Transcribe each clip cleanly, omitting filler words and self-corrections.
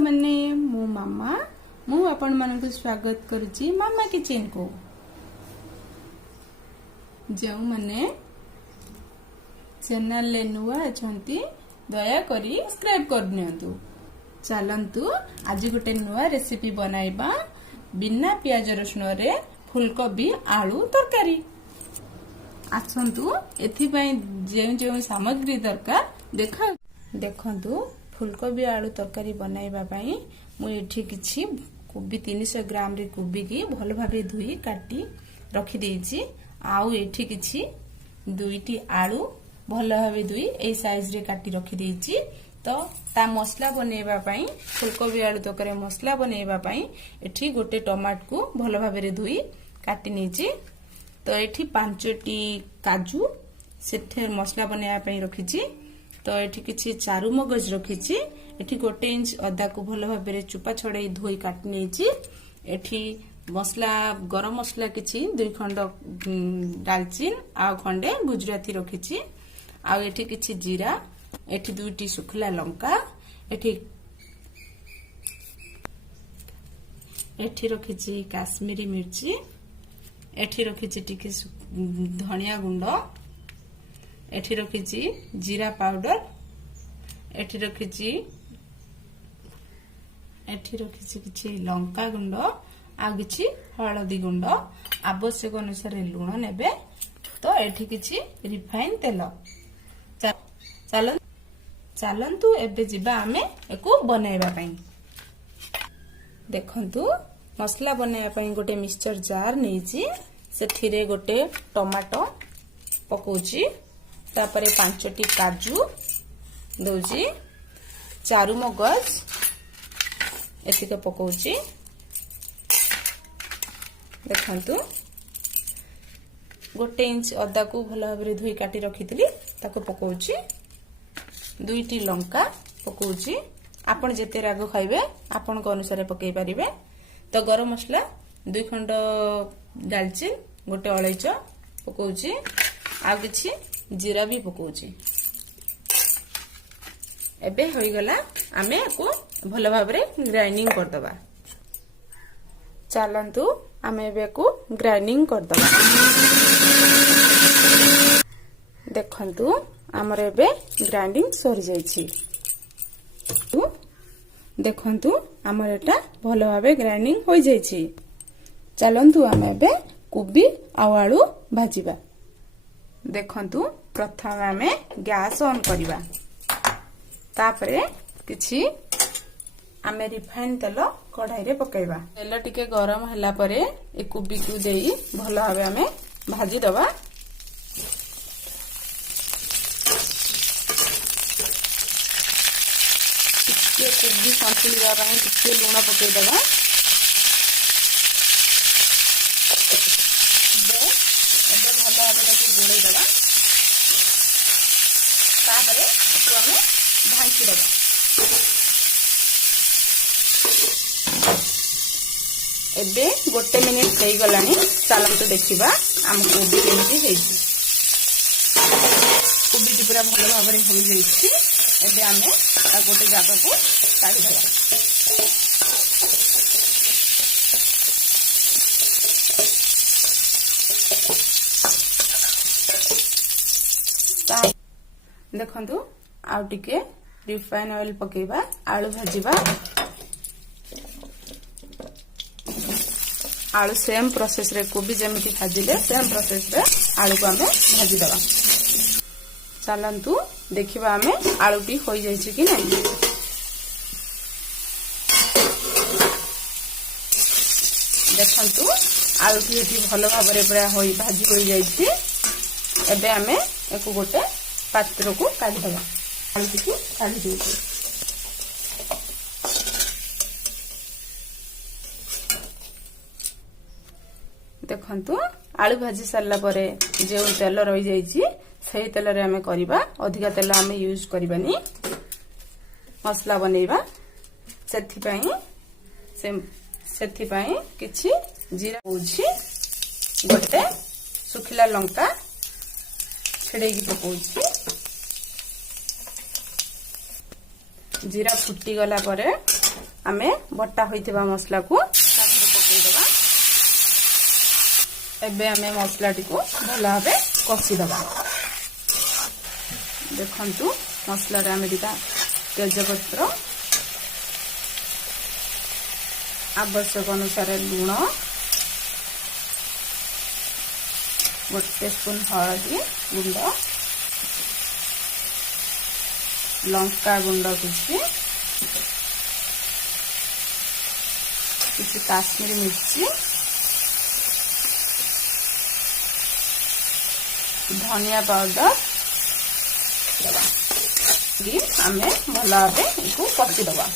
मैंने मो मामा मु आपण मानक स्वागत करुच्ची मामा किचन को जो मैंने चैनल ले नुआ अछंती दया करी सब्सक्राइब कर नियंतु। चलंतु आज गोटे नुआ रेसिपी बनाइबा बिना प्याज रसुण रे फूलकोबी आलू तरकारी। आसंतु एथि पई जे सामग्री दरकार देखंतु फूलकोबी आलू तरकारी बनाइबा पई मु एठी किछि कोबी 300 ग्राम रे कोबी की भल भाबे धुई काटी रखी देछि। आउ एठी किछि दुईटी आलू भल भाबे धुई ए साइज रे काटी रखी देछि। तो ता मसला बनेबा पई फूलकोबी आलू तरकारी मसला बनेबा पई एठी गोटे टमाटर को भल भाबे रे धुई काटी नेछि। तो एठी 5टी काजू सेठे मसला बनेबा पई रखिछि। तो एठी किछि चारु मगज रखिछि। एठी 1 इंच अदा को भल भाबे रे चुपा छड़ाई धोई काटी नेछि। एठी मसला गरम मसला किछि 2 खंड दालचीन आ खंडे गुजराती रखिछि। आ एठी किछि जीरा, एठी 2टी सुखला लंका, एठी रखिछि काश्मीरी मिर्ची, एठी रखिछि टिके धनिया गुंड, एठी रखिछि जीरा पाउडर, एठी रखिछि किछि लंका गुंड आ किछि हळदी गुंड। आवश्यक अनुसार लूण नेबे। तो एठी किछि रिफाइन तेल। चलंतु एबे जिबा आमे एको बनाइबा पई। देखंतु मसला बनाइबा पई गोटे मिक्सचर जार नेछि। सेठिरे गोटे टमाटो पकोछि, तापरे 5टी काजू दउछि, चारु मगज एतिके पकोछि। देखंतु 1 इंच अदा को भल भाबरे धुई काटी रखितली ताको पकोछि। 2टी लंका पकोछि। आपण जेते राग खाइबे आपण को अनुसार पकई परिबे। तो गरम मसला 2 खंड दालचीन, गोटे अलैच पकोछि, आ किछि जीरा भी पकोछि। एबे होई गला आमे को भल भाबरे ग्राइंडिंग कर दबा। चलंतु आमे एबे को ग्राइंडिंग कर दबा। देखंतु हमर एबे ग्राइंडिंग सरी जाईछि। देखंतु हमर एटा भल भाबे ग्राइंडिंग होई जाईछि। चलंतु आमे एबे कोबी आ आलू भाजिबा। देखंतु प्रथम आमे गैस ऑन करिबा। तापरे किछि आमे रिफाइन तेल कढ़ाई रे पकाइबा। तेल टिके गरम हला परे ए कोबी को देई भल भाबे आमे भाजी दबा। टिके कोबी संतुलिया पई टिके लूण पकाइ दबा। एबे भल भाबे ताको गोळै दबा। तापरे ताको आमे भांची दबा। एबे 1 मिनिट हो गलानी। चलंतु देखिबा हम कोबी केमिति हेछि। कोबी टी पूरा भल भाबरे हो जाईछि। एबे हमें ता गोटे जागा को काढी देबा। देखंतु आउ टिके रिफाइन ऑयल पकेबा, आलू भाजीबा। आलू सेम प्रोसेस रे कोबी जेमिति भाजिले सेम प्रोसेस रे आलू को हमें भाजी दबा। चलंतु देखिबा हमें आलू टी होई जाईछि कि नहीं। देखंतु आलू टी एठी भलो भाबरे पूरा होई भाजी होई जाईछि। एबे हमें एको गोटे पात्र को काढी दबा। आलू टी को काढी देछि। देखंतु आलू भाजी सरला परे जे तेल रही जाईछि सही तेल रे हमें करिबा। अधिका तेल हमें यूज करबानी। मसला बनेबा सेथि पई किछि जीरा होछि, गोटे सुखिला लंका छेड़ेकी पकोछि। जीरा फुटी गला परे आमे बट्टा होइथिबा मसला को पकई दबा। एबे आमे मसला टी को भल भाबे कसी दबा। देखंतु मसला रे आमे दिटा तेजपत्र, आवश्यक अनुसार लूण, 1 टीस्पून हळदी गुंड, लंका गुंड किसी काश्मीरी मिर्ची, धनिया पाउडर आमे भल भावे इको कसी दबा।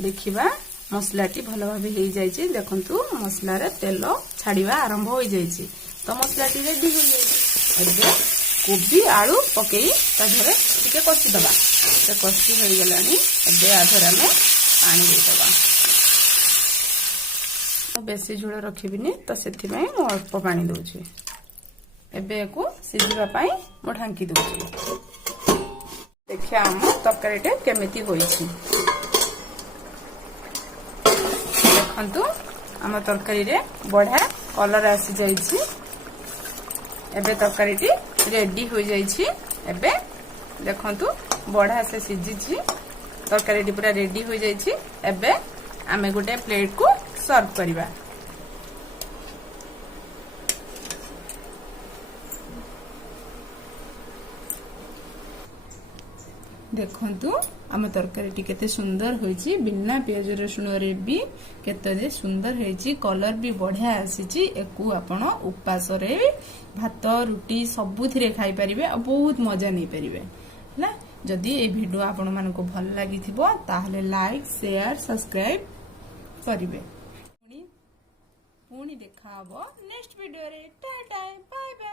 देखिबा मसलाटी भल भावे हो जाइए। देखंतु मसला रे तेल छाड़िबा आरंभ हो जाइए। तो मसलाटी रेडी हो जाइए। एबे कोबी आलू पकई ता धरे टिके कसी दबा। तो कसी हो गलानी। एबे आधर आमे पानी दे दबा। बेसी झोल रखिबिनी तो सेथि में मो अल्प पानी दोछि। एबे को सिझिबा पई मो ढांकी दोछि। देखिया हम तरकारीटे केमिति होइछि। देखंतु आम तरकारी रे बढ़िया कलर आसी जाइछि। एबे तरकारीटी रेडी हो जाइछि। एबे देखंतु बढ़िया से सिझिछि। तरकारीटी पूरा रेडी हो जाइछि। एबे आमे गोटे प्लेट को सर्व करिबा। देखंतु आम तरकारी केते सुंदर होइछि। बिना प्याज रसुण रे भी केते सुंदर होइछि। कलर भी बढ़िया आसीछि। एकु आपण उपास रे भात रुटी सबुथिरे खाई परिबे आ बहुत मजा नै परिबे ना। जदि ए वीडियो आपण मानको भल लागिथिबो ताहले लाइक शेयर सब्सक्राइब करिवे। पुणी देखा हबो नेक्स्ट वीडियो रे। Tata bye bye.